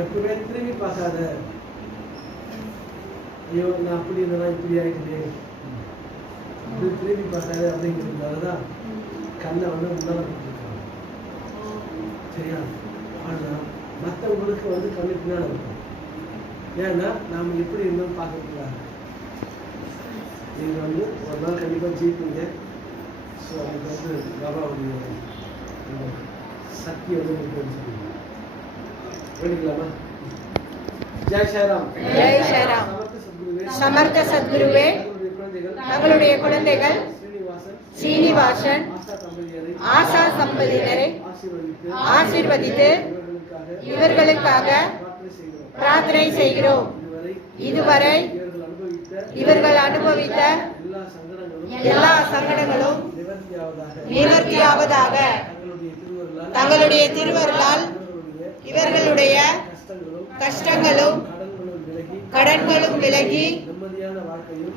எப்பவுமே திரும்பி பார்க்காத. ஐயோ நான் அப்படி இருந்தேனா இப்படி ஆயிடுது, அப்படி திரும்பி பார்க்காத அப்படிங்கிறதுக்காக தான் கண்ணை முன்னால கொடுத்துருக்காங்க. சரியா? ஆனால் மற்றவங்களுக்கு கண்ணு பின்னால் இருக்கும். ஏன்னா நாம் எப்படி இருந்தோம் பார்க்கறதுக்காக. நீங்கள் ஒரு நாள் கண்டிப்பாக ஜெயிப்பீங்க. ஸோ அதுக்கு பாபாவுடைய சக்தி வேண்டிக்கலாமா? ஜெய் ஸ்ரீராம். ஜெய் ஸ்ரீராம். சமர்த்த சத்குருவே, தங்களுடைய குழந்தைகள் சீனிவாசன் ஆசா தம்பதியினரை ஆசீர்வதித்து இவர்களுக்காக பிரார்த்தனை செய்கிறோம். இதுவரை இவர்கள் அனுபவித்த எல்லா சங்கடங்களும் நிவர்த்தியாவதாக. தங்களுடைய திருவருளால் இவர்களுடைய கஷ்டங்களும் கடன்களும் விலகி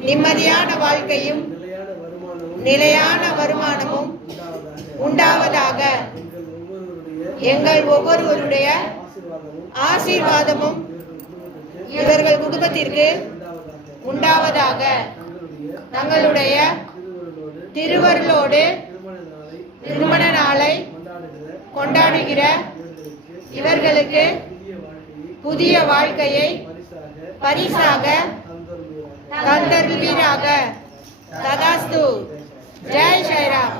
நிம்மதியான வாழ்க்கையும் நிலையான வருமானமும் உண்டாவதாக. எங்கள் ஒவ்வொருவருடைய ஆசீர்வாதமும் இவர்கள் குடும்பத்திற்கு உண்டாவதாக. தங்களுடைய திருவருளோடு திருமண நாளை கொண்டாடுகிற இவர்களுக்கு புதிய வாழ்க்கையை பரிசாக தந்தருள்வீராக. ததாஸ்து. ஜெய் ஸ்ரீராம்.